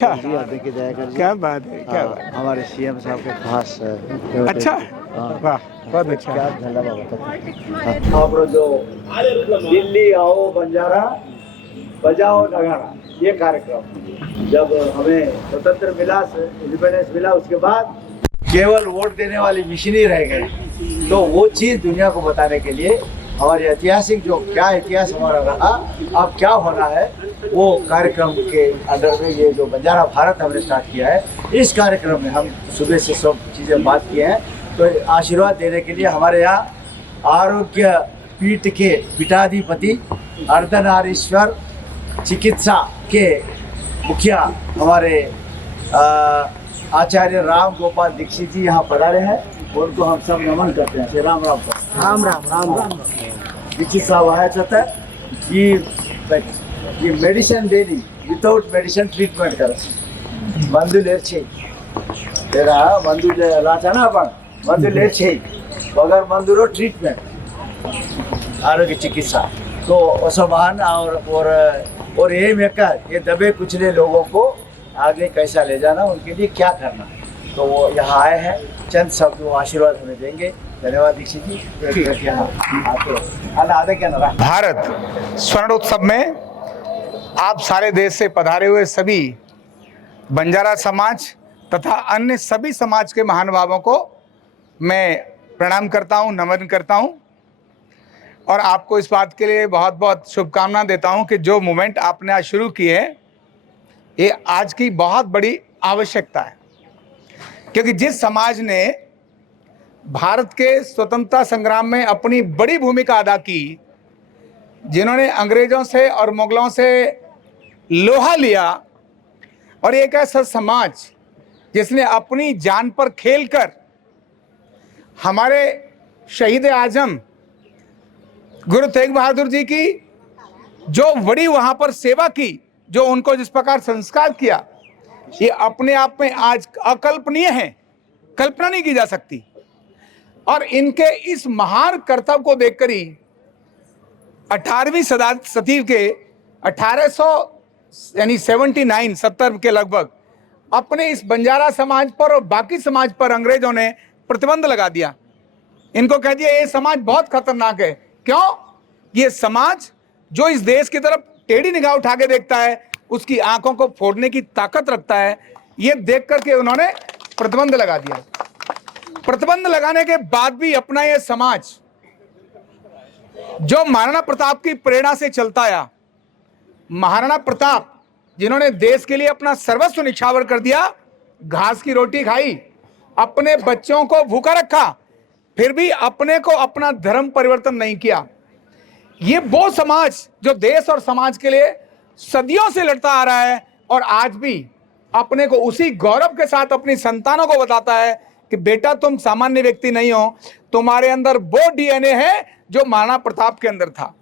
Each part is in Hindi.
जी अध्यक्ष की दया कर क्या बात है, क्या बात हमारे सीएम साहब के खास अच्छा, वाह, बहुत अच्छा। क्या धन्यवाद। आप जो दिल्ली आओ बंजारा बजाओ नगाड़ा, ये कार्यक्रम जब हमें स्वतंत्र मिला, इंडिपेंडेंस मिला, उसके बाद केवल वोट देने वाली मशीन ही रह गई। तो वो चीज दुनिया को बताने के लिए हमारे ऐतिहासिक जो क्या इतिहास हमारा रहा, अब क्या होना है, वो कार्यक्रम के अंडर में ये जो बंजारा भारत हमने स्टार्ट किया है, इस कार्यक्रम में हम सुबह से सब चीज़ें बात किए हैं। तो आशीर्वाद देने के लिए हमारे यहाँ आरोग्य पीठ के पीठाधिपति अर्धनारीश्वर चिकित्सा के मुखिया हमारे आचार्य राम गोपाल दीक्षित जी यहाँ पधारे हैं। उनको हम सब नमन करते हैं। राम राम राम राम राम राम दीक्षित साहब आया चाहता है ये medicine daily without medicine treatment कर मंदू लेर तेरा मंदू लाचा ना अपन मंदू लेर बगैर मंदूरो ट्रीटमेंट आरोग्य चिकित्सा तो असमान और ये दबे कुचले लोगों को आगे कैसा ले जाना, उनके लिए क्या करना, तो वो यहाँ आए हैं। चंद शब्द वो आशीर्वाद हमें देंगे। धन्यवाद दीक्षित जी। भारत स्वर्णोत्सव में आप सारे देश से पधारे हुए सभी बंजारा समाज तथा अन्य सभी समाज के महानुभावों को मैं प्रणाम करता हूं, नमन करता हूं और आपको इस बात के लिए बहुत बहुत शुभकामना देता हूं कि जो मूवमेंट आपने आज शुरू की है, ये आज की बहुत बड़ी आवश्यकता है। क्योंकि जिस समाज ने भारत के स्वतंत्रता संग्राम में अपनी बड़ी भूमिका अदा की, जिन्होंने अंग्रेजों से और मुगलों से लोहा लिया, और एक ऐसा समाज जिसने अपनी जान पर खेलकर हमारे शहीद आजम गुरु तेग बहादुर जी की जो बड़ी वहां पर सेवा की, जो उनको जिस प्रकार संस्कार किया, ये अपने आप में आज अकल्पनीय है, कल्पना नहीं की जा सकती। और इनके इस महान कर्तव्य को देखकर ही 18वीं सदी के 1870 के लगभग अपने इस बंजारा समाज पर और बाकी समाज पर अंग्रेजों ने प्रतिबंध लगा दिया। इनको कह दिया ये समाज बहुत खतरनाक है। क्यों? ये समाज जो इस देश की तरफ टेढ़ी निगाह उठा के देखता है, उसकी आंखों को फोड़ने की ताकत रखता है। ये देख करके उन्होंने प्रतिबंध लगा दिया। प्रतिबंध लगाने के बाद भी अपना ये समाज जो महाराणा प्रताप की प्रेरणा से चलता आया, महाराणा प्रताप जिन्होंने देश के लिए अपना सर्वस्व निछावर कर दिया, घास की रोटी खाई, अपने बच्चों को भूखा रखा, फिर भी अपने को अपना धर्म परिवर्तन नहीं किया। ये वो समाज जो देश और समाज के लिए सदियों से लड़ता आ रहा है और आज भी अपने को उसी गौरव के साथ अपनी संतानों को बताता है कि बेटा तुम सामान्य व्यक्ति नहीं हो, तुम्हारे अंदर वो डीएनए है जो महाराणा प्रताप के अंदर था,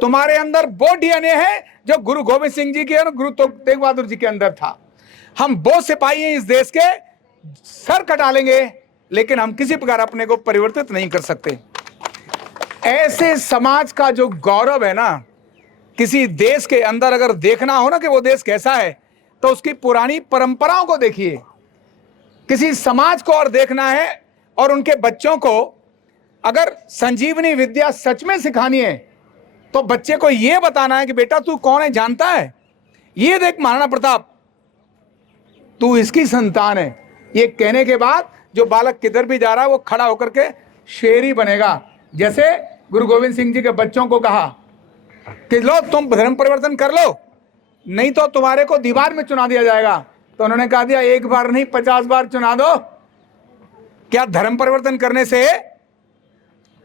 तुम्हारे अंदर वो डीएनए है जो गुरु गोविंद सिंह जी के और गुरु तेग बहादुर जी के अंदर था। हम वो सिपाही हैं इस देश के, सर कटा लेंगे लेकिन हम किसी प्रकार अपने को परिवर्तित नहीं कर सकते। ऐसे समाज का जो गौरव है ना, किसी देश के अंदर अगर देखना हो ना कि वो देश कैसा है, तो उसकी पुरानी परंपराओं को देखिए। किसी समाज को और देखना है और उनके बच्चों को अगर संजीवनी विद्या सच में सिखानी है, तो बच्चे को यह बताना है कि बेटा तू कौन है जानता है, ये देख महाराणा प्रताप, तू इसकी संतान है। ये कहने के बाद जो बालक किधर भी जा रहा है वो खड़ा होकर के शेर ही बनेगा। जैसे गुरु गोविंद सिंह जी के बच्चों को कहा कि लो तुम धर्म परिवर्तन कर लो, नहीं तो तुम्हारे को दीवार में चुना दिया जाएगा। तो उन्होंने कहा दिया एक बार नहीं 50 बार चुना दो, क्या धर्म परिवर्तन करने से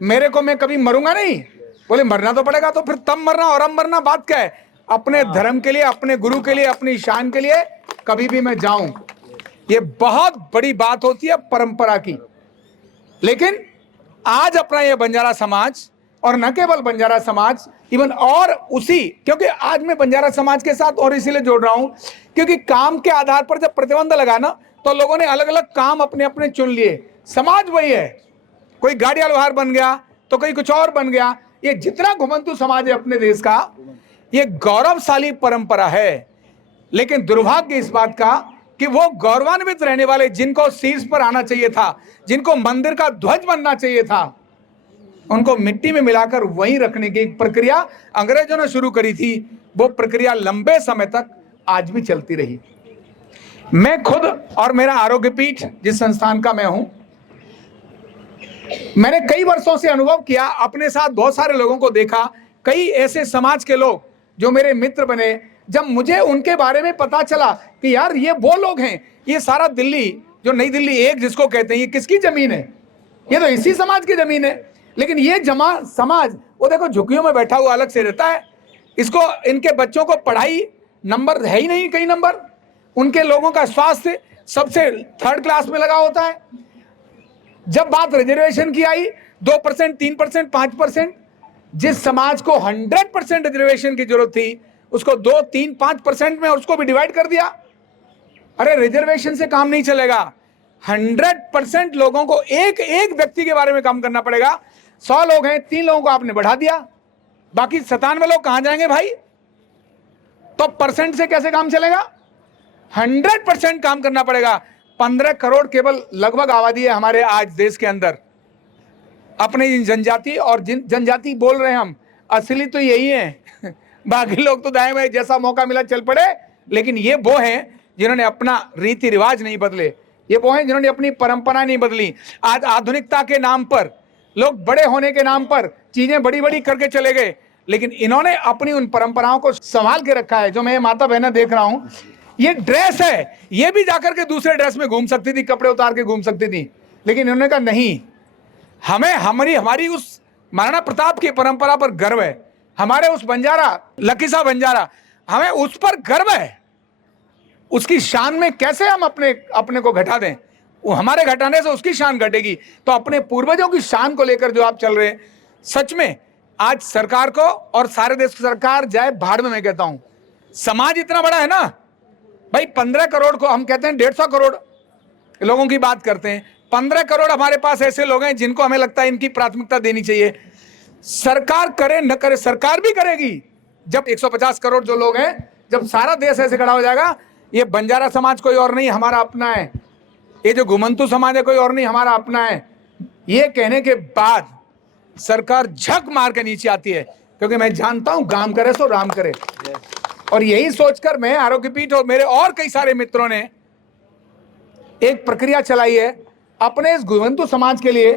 मेरे को मैं कभी मरूंगा नहीं? बोले मरना तो पड़ेगा, तो फिर तब मरना और अब मरना बात क्या है? अपने धर्म के लिए, अपने गुरु के लिए, अपनी शान के लिए कभी भी मैं जाऊं। ये बहुत बड़ी बात होती है परंपरा की। लेकिन आज अपना ये बंजारा समाज, और न केवल बंजारा समाज, इवन और उसी, क्योंकि आज मैं बंजारा समाज के साथ और इसीलिए जोड़ रहा हूं क्योंकि काम के आधार पर जब प्रतिबंध लगा ना, तो लोगों ने अलग अलग काम अपने अपने चुन लिए। समाज वही है, कोई गाड़िया लोहार बन गया तो कोई कुछ और बन गया। ये जितना घुमंतु समाज है अपने देश का, ये गौरवशाली परंपरा है। लेकिन दुर्भाग्य इस बात का कि वो गौरवान्वित रहने वाले, जिनको शीर्ष पर आना चाहिए था, जिनको मंदिर का ध्वज बनना चाहिए था, उनको मिट्टी में मिलाकर वहीं रखने की एक प्रक्रिया अंग्रेजों ने शुरू करी थी। वो प्रक्रिया लंबे समय तक आज भी चलती रही। मैं खुद और मेरा आरोग्य पीठ, जिस संस्थान का मैं हूं, मैंने कई वर्षों से अनुभव किया, अपने साथ बहुत सारे लोगों को देखा, कई ऐसे समाज के लोग जो मेरे मित्र बने। जब मुझे उनके बारे में पता चला कि यार ये वो लोग हैं, ये सारा दिल्ली, जो नई दिल्ली एक जिसको कहते हैं, ये किसकी जमीन है? ये तो इसी समाज की जमीन है। लेकिन ये समाज, वो देखो झुग्गियों में बैठा हुआ अलग से रहता है। इसको, इनके बच्चों को पढ़ाई नंबर है ही नहीं, कई नंबर। उनके लोगों का स्वास्थ्य सबसे थर्ड क्लास में लगा होता है। जब बात रिजर्वेशन की आई, 2%, 3%, 5%, जिस समाज को 100% रिजर्वेशन की जरूरत थी, उसको 2, 3, 5% में उसको भी डिवाइड कर दिया। अरे रिजर्वेशन से काम नहीं चलेगा, 100% लोगों को, एक एक व्यक्ति के बारे में काम करना पड़ेगा। 100 लोग हैं, 3 लोगों को आपने बढ़ा दिया, बाकी 97 लोग कहां जाएंगे भाई? तो परसेंट से कैसे काम चलेगा? 100% काम करना पड़ेगा। 15 करोड़ केवल लगभग आबादी है हमारे आज देश के अंदर। अपने जनजाति, और जनजाति बोल रहे हैं हम, असली तो यही है। बाकी लोग तो दाएं बाएं जैसा मौका मिला चल पड़े। लेकिन ये वो हैं जिन्होंने अपना रीति रिवाज नहीं बदले, ये वो हैं जिन्होंने अपनी परंपरा नहीं बदली। आज आधुनिकता के नाम पर, लोग बड़े होने के नाम पर चीजें बड़ी बड़ी करके चले गए, लेकिन इन्होंने अपनी उन परंपराओं को संभाल के रखा है। जो मैं माता बहनें देख रहा हूं, ये ड्रेस है, ये भी जाकर के दूसरे ड्रेस में घूम सकती थी, कपड़े उतार के घूम सकती थी, लेकिन इन्होंने कहा नहीं, हमें हमारी उस महाराणा प्रताप की परंपरा पर गर्व है, हमारे उस बंजारा, लकी साहब बंजारा, हमें उस पर गर्व है। उसकी शान में कैसे हम अपने को घटा दें? वो हमारे घटाने से उसकी शान घटेगी। तो अपने पूर्वजों की शान को लेकर जो आप चल रहे हैं, सच में आज सरकार को, और सारे देश की सरकार जाए भाड़ में, मैं कहता हूं। समाज इतना बड़ा है ना भाई, 15 करोड़ को हम कहते हैं 150 करोड़ लोगों की बात करते हैं। 15 करोड़ हमारे पास ऐसे लोग हैं जिनको हमें लगता है इनकी प्राथमिकता देनी चाहिए। सरकार करे न करे, सरकार भी करेगी जब 150 करोड़ जो लोग हैं, जब सारा देश ऐसे खड़ा हो जाएगा, ये बंजारा समाज कोई और नहीं, हमारा अपना है, ये जो घुमंतू समाज है कोई और नहीं, हमारा अपना है, ये कहने के बाद सरकार झक मार के नीचे आती है। क्योंकि मैं जानता हूं गाम करे सो राम करे। और यही सोचकर मैं, आरोग्य पीठ और मेरे और कई सारे मित्रों ने एक प्रक्रिया चलाई है अपने इस घुमंतू समाज के लिए।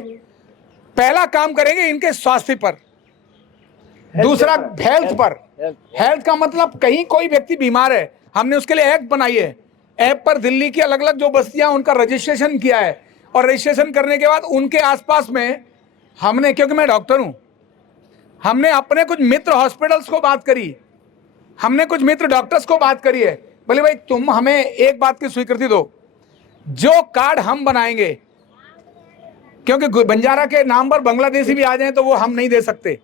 पहला काम करेंगे इनके स्वास्थ्य पर, दूसरा हेल्थ पर। हेल्थ का मतलब कहीं कोई व्यक्ति बीमार है, हमने उसके लिए ऐप बनाई है। ऐप पर दिल्ली की अलग अलग जो बस्तियां, उनका रजिस्ट्रेशन किया है, और रजिस्ट्रेशन करने के बाद उनके आसपास में हमने, क्योंकि मैं डॉक्टर हूं, हमने अपने कुछ मित्र हॉस्पिटल्स को बात करी, हमने कुछ मित्र डॉक्टर्स को बात करी है। बोले भाई तुम हमें एक बात की स्वीकृति दो, जो कार्ड हम बनाएंगे, क्योंकि बंजारा के नाम पर बांग्लादेशी भी आ जाएं तो वो हम नहीं दे सकते,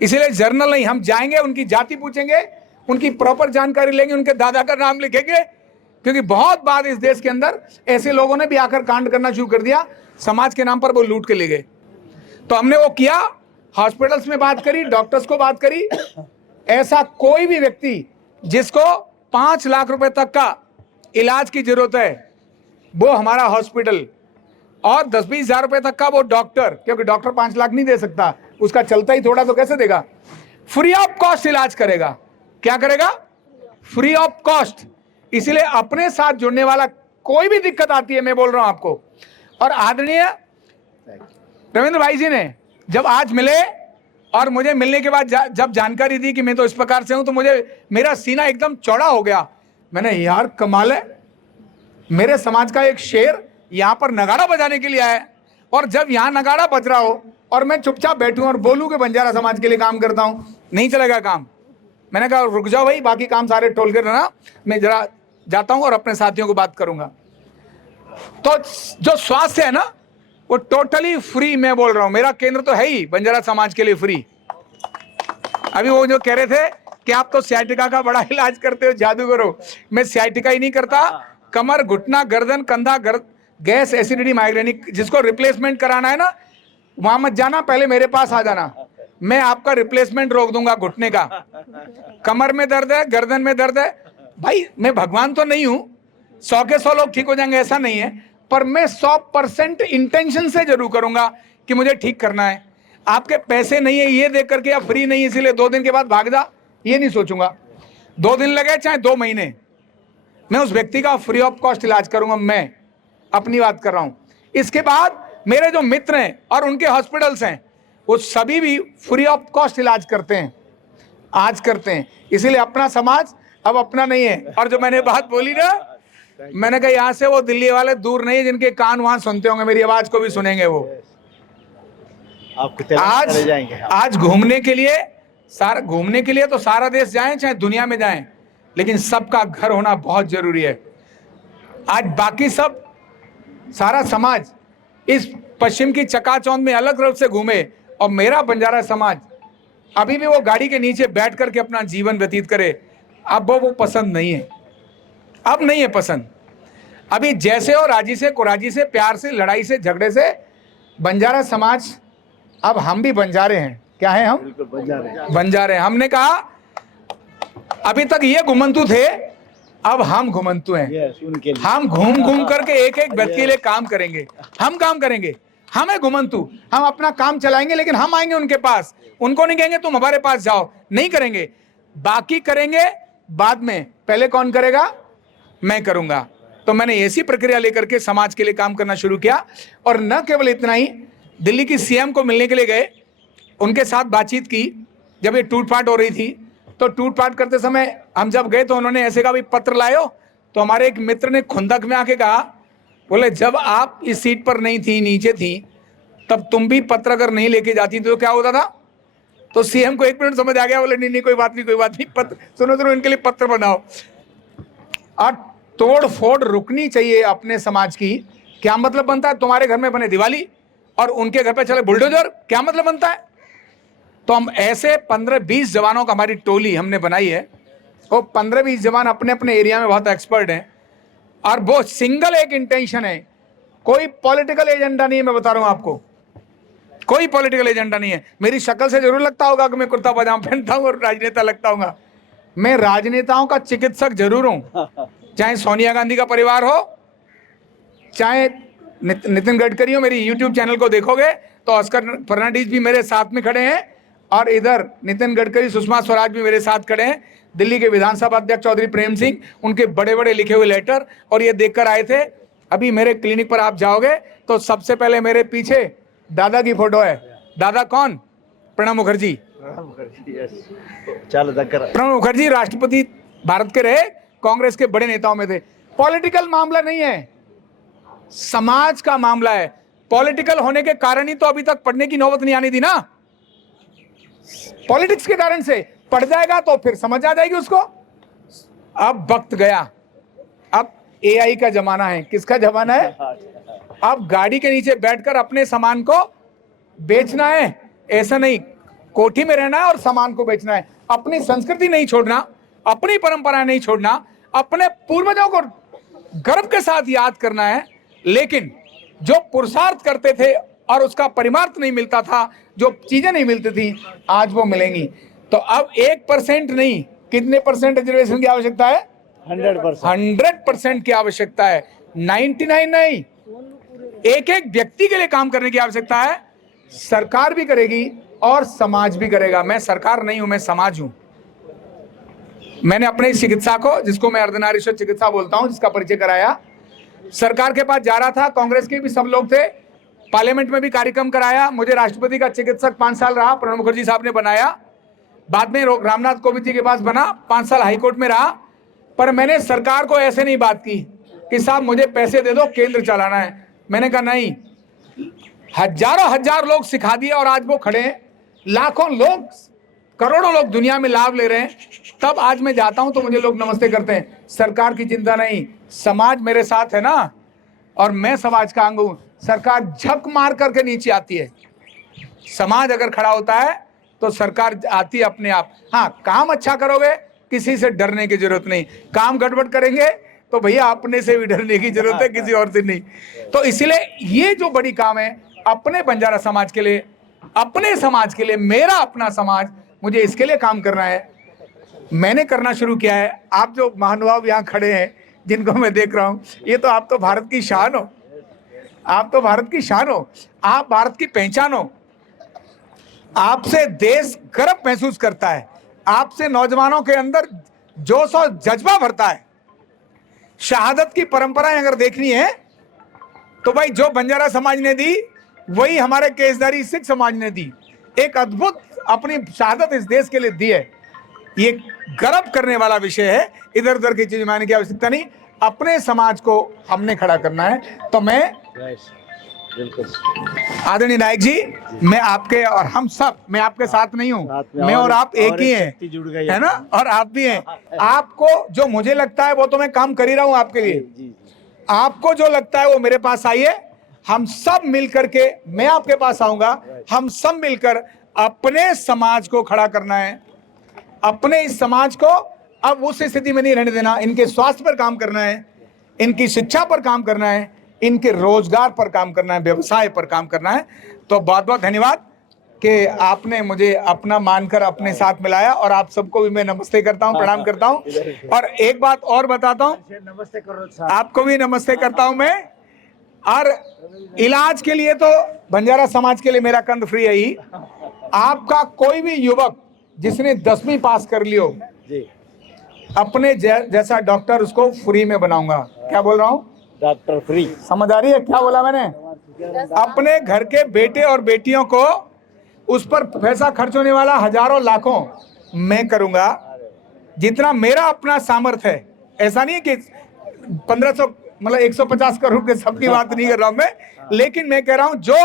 इसीलिए जर्नल नहीं, हम जाएंगे, उनकी जाति पूछेंगे, उनकी प्रॉपर जानकारी लेंगे, उनके दादा का नाम लिखेंगे। क्योंकि बहुत बार इस देश के अंदर ऐसे लोगों ने भी आकर कांड करना शुरू कर दिया, समाज के नाम पर वो लूट के ले गए। तो हमने वो किया, हॉस्पिटल्स में बात करी, डॉक्टर्स को बात करी। ऐसा कोई भी व्यक्ति जिसको 5 लाख रुपए तक का इलाज की जरूरत है, वो हमारा हॉस्पिटल, और 10-20 हजार रुपए तक का वो डॉक्टर, क्योंकि डॉक्टर 5 लाख नहीं दे सकता, उसका चलता ही थोड़ा तो कैसे देगा, फ्री ऑफ कॉस्ट इलाज करेगा। क्या करेगा? Free of cost. इसीलिए अपने साथ जुड़ने वाला कोई भी दिक्कत आती है, मैं बोल रहा हूं आपको। और आदरणीय रविंद्र भाई जी ने जब आज मिले और मुझे मिलने के बाद जब जानकारी दी कि मैं तो इस प्रकार से हूं, तो मेरा सीना एकदम चौड़ा हो गया। मैंने, यार कमाल है, मेरे समाज का एक शेर यहां पर नगाड़ा बजाने के लिए आया है, और जब यहां नगाड़ा बज रहा हो और मैं चुपचाप बैठूं और बोलूं कि बंजारा समाज के लिए काम करता हूं, नहीं चलेगा काम। मैंने कहा रुक जाओ भाई, बाकी काम सारे टोल के रहना, मैं जरा जाता हूं और अपने साथियों को बात करूंगा। तो जो स्वास्थ्य है ना, वो टोटली फ्री, मैं बोल रहा हूं, मेरा केंद्र तो है ही बंजारा समाज के लिए फ्री। अभी वो जो कह रहे थे कि आप तो सियाटिका का बड़ा इलाज करते हो, जादूगरो, मैं सियाटिका ही नहीं करता, कमर, घुटना, गर्दन, कंधा, गैस, एसिडिटी, माइग्रेनिक, जिसको रिप्लेसमेंट कराना है ना, वहां मत जाना, पहले मेरे पास आ जाना, मैं आपका रिप्लेसमेंट रोक दूंगा। घुटने का, कमर में दर्द है, गर्दन में दर्द है, भाई मैं भगवान तो नहीं हूं, 100 के 100 लोग ठीक हो जाएंगे ऐसा नहीं है, पर मैं 100% इंटेंशन से जरूर करूंगा कि मुझे ठीक करना है। आपके पैसे नहीं है ये देख करके, या फ्री नहीं है इसीलिए 2 दिन के बाद भाग जा, ये नहीं सोचूंगा। 2 दिन लगे चाहे 2 महीने, मैं उस व्यक्ति का फ्री ऑफ कॉस्ट इलाज करूंगा। मैं अपनी बात कर रहा हूं। इसके बाद मेरे जो मित्र हैं और उनके हॉस्पिटल्स हैं, वो सभी भी फ्री ऑफ कॉस्ट इलाज करते हैं, आज करते हैं। इसीलिए अपना समाज अब अपना नहीं है। और जो मैंने बात बोली ना, मैंने कहा यहां से वो दिल्ली वाले दूर नहीं है, जिनके कान वहां सुनते होंगे, मेरी आवाज को भी सुनेंगे वो। आज घूमने के लिए तो सारा देश जाएं, चाहे दुनिया में जाएं, लेकिन सबका घर होना बहुत जरूरी है। आज बाकी सब सारा समाज इस पश्चिम की चकाचौंध में अलग रूप से घूमे, और मेरा बंजारा समाज अभी भी वो गाड़ी के नीचे बैठ करके अपना जीवन व्यतीत करे, अब वो पसंद नहीं है। अब नहीं है पसंद। अभी जैसे हो राजी से, कुराजी से, प्यार से, लड़ाई से, झगड़े से बंजारा समाज, अब हम भी बंजारे हैं। क्या है हम? बंजारे हैं। हमने कहा अभी तक ये घुमंतु थे, अब हम घुमंतु हैं। हम घूम घूम करके एक एक व्यक्ति के लिए काम करेंगे। हम काम करेंगे, हम है घुमंतु। हम अपना काम चलाएंगे, लेकिन हम आएंगे उनके पास, उनको नहीं कहेंगे तुम हमारे पास जाओ, नहीं करेंगे। बाकी करेंगे बाद में, पहले कौन करेगा? मैं करूंगा। तो मैंने ऐसी प्रक्रिया लेकर के समाज के लिए काम करना शुरू किया। और न केवल इतना ही, दिल्ली की सीएम को मिलने के लिए गए, उनके साथ बातचीत की। जब ये टूटफाट हो रही थी, तो टूटफाट करते समय हम जब गए तो उन्होंने ऐसे कहा भी पत्र लायो। तो हमारे एक मित्र ने खुंदक में आके कहा, बोले जब आप इस सीट पर नहीं थी, नीचे थी, तब तुम भी पत्र अगर नहीं लेके जाती तो क्या होता था? तो सीएम को 1 मिनट समझ आ गया। बोले नहीं कोई बात नहीं, पत्र सुनो, इनके लिए पत्र बनाओ। और तोड़ फोड़ रुकनी चाहिए अपने समाज की। क्या मतलब बनता है? तुम्हारे घर में बने दिवाली और उनके घर पे चले बुलडोजर, क्या मतलब बनता है? तो हम ऐसे 15-20 जवानों का, हमारी टोली हमने बनाई है। वो 15-20 जवान अपने अपने एरिया में बहुत एक्सपर्ट हैं, और वो सिंगल एक इंटेंशन है, कोई पॉलिटिकल एजेंडा नहीं है। मैं बता रहा हूं आपको, कोई पॉलिटिकल एजेंडा नहीं है। मेरी शक्ल से जरूर लगता होगा कि मैं कुर्ता पजामा पहनता हूं और राजनेता लगता हूँ। मैं राजनेताओं का चिकित्सक जरूर हूं, चाहे सोनिया गांधी का परिवार हो, चाहे नितिन गडकरी हो। मेरी यूट्यूब चैनल को देखोगे तो ऑस्कर फर्नांडीज भी मेरे साथ में खड़े हैं, और इधर नितिन गडकरी, सुषमा स्वराज भी मेरे साथ खड़े हैं। दिल्ली के विधानसभा अध्यक्ष चौधरी प्रेम सिंह, उनके बड़े बड़े लिखे हुए लेटर, और ये देखकर आए थे। अभी मेरे क्लिनिक पर आप जाओगे तो सबसे पहले मेरे पीछे दादा की फोटो है। दादा कौन? प्रणब मुखर्जी। प्रणब मुखर्जी राष्ट्रपति भारत के रहे, कांग्रेस के बड़े नेताओं में थे। पॉलिटिकल मामला नहीं है, समाज का मामला है। पॉलिटिकल होने के कारण ही तो अभी तक पढ़ने की नौबत नहीं आनी थी ना। पॉलिटिक्स के कारण से पढ़ जाएगा तो फिर समझ आ जाएगी उसको। अब वक्त गया, अब एआई का जमाना है। किसका जमाना है? अब गाड़ी के नीचे बैठकर अपने सामान को बेचना है, ऐसा नहीं। कोठी में रहना है और सामान को बेचना है। अपनी संस्कृति नहीं छोड़ना, अपनी परंपरा नहीं छोड़ना, अपने पूर्वजों को गर्व के साथ याद करना है। लेकिन जो पुरुषार्थ करते थे और उसका परिमार्थ नहीं मिलता था, जो चीजें नहीं मिलती थी, आज वो मिलेंगी। तो अब 1% नहीं, कितने परसेंट रिजर्वेशन की आवश्यकता है? 100% की आवश्यकता है। 99 नहीं, एक एक व्यक्ति के लिए काम करने की आवश्यकता है। सरकार भी करेगी और समाज भी करेगा। मैं सरकार नहीं हूं, मैं समाज हूं। मैंने अपने चिकित्सा को, जिसको मैं अर्धनारीश्वर चिकित्सा बोलता हूं, जिसका परिचय कराया, सरकार के पास जा रहा था, कांग्रेस के भी सब लोग थे, पार्लियामेंट में भी कार्यक्रम कराया। मुझे राष्ट्रपति का चिकित्सक 5 साल रहा, प्रणब मुखर्जी साहब ने बनाया। बाद में रामनाथ कोविंद जी के पास बना, 5 साल हाईकोर्ट में रहा। पर मैंने सरकार को ऐसे नहीं बात की कि साहब मुझे पैसे दे दो, केंद्र चलाना है। मैंने कहा नहीं, हजारों हजार लोग सिखा दिए और आज वो खड़े हैं। लाखों लोग, करोड़ों लोग दुनिया में लाभ ले रहे हैं। तब आज मैं जाता हूं तो मुझे लोग नमस्ते करते हैं। सरकार की चिंता नहीं, समाज मेरे साथ है ना, और मैं समाज का अंग हूं। सरकार झक मार करके नीचे आती है। समाज अगर खड़ा होता है तो सरकार आती है अपने आप। हाँ, काम अच्छा करोगे, किसी से डरने की जरूरत नहीं। काम गड़बड़ करेंगे तो भैया अपने से भी डरने की जरूरत है, किसी और से नहीं। तो इसलिए ये जो बड़ी काम है अपने बंजारा समाज के लिए, अपने समाज के लिए, मेरा अपना समाज, मुझे इसके लिए काम करना है। मैंने करना शुरू किया है। आप जो महानुभाव यहाँ खड़े हैं, जिनको मैं देख रहा हूँ, ये तो आप तो भारत की शान हो, आप तो भारत की शान हो, आप भारत की पहचान हो। आपसे देश गर्व महसूस करता है, आपसे नौजवानों के अंदर जोश और जज्बा भरता है। शहादत की परंपराएं अगर देखनी है तो भाई जो बंजारा समाज ने दी वही हमारे केसधारी सिख समाज ने दी। एक अद्भुत अपनी शहादत इस देश के लिए दी है। ये गर्व करने वाला विषय है। इधर उधर की चीज मानने की आवश्यकता नहीं, अपने समाज को हमने खड़ा करना है। तो मैं आदरणीय नायक जी, मैं आपके और हम सब, मैं आपके साथ नहीं हूँ, मैं और आप एक ही हैं, है ना, और आप भी हैं। आपको जो मुझे लगता है वो तो मैं काम कर ही रहा हूँ आपके लिए। आपको जो लगता है वो मेरे पास आइए, हम सब मिलकर के, मैं आपके पास आऊंगा, हम सब मिलकर अपने समाज को खड़ा करना है। अपने इस समाज को अब उस स्थिति में नहीं रहने देना। इनके स्वास्थ्य पर काम करना है, इनकी शिक्षा पर काम करना है, इनके रोजगार पर काम करना है, व्यवसाय पर काम करना है। तो बहुत बहुत धन्यवाद कि आपने मुझे अपना मानकर अपने साथ मिलाया, और आप सबको भी मैं नमस्ते करता हूं, प्रणाम करता हूं। और एक बात और बताता हूं, नमस्ते करो, आपको भी नमस्ते करता हूं मैं। और इलाज के लिए तो बंजारा समाज के लिए मेरा कंध फ्री है ही। आपका कोई भी युवक जिसने 10वीं पास कर लियो, अपने जैसा डॉक्टर उसको फ्री में बनाऊंगा। क्या बोल रहा हूं? Doctor free. समझ आ रही है क्या बोला मैंने? अपने घर के बेटे और बेटियों को उस पर पैसा खर्च होने वाला हजारों लाखों मैं करूंगा, जितना मेरा अपना सामर्थ्य है। ऐसा नहीं है कि 1500 मतलब 150 करोड़ के सबकी बात नहीं कर रहा हूं मैं, लेकिन मैं कह रहा हूं जो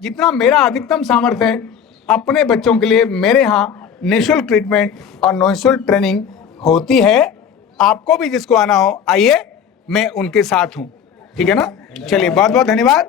जितना मेरा अधिकतम सामर्थ्य है, अपने बच्चों के लिए मेरे यहाँ निःशुल्क ट्रीटमेंट और निःशुल्क ट्रेनिंग होती है। आपको भी जिसको आना हो आइए, मैं उनके साथ हूं, ठीक है ना। चलिए बहुत बहुत धन्यवाद।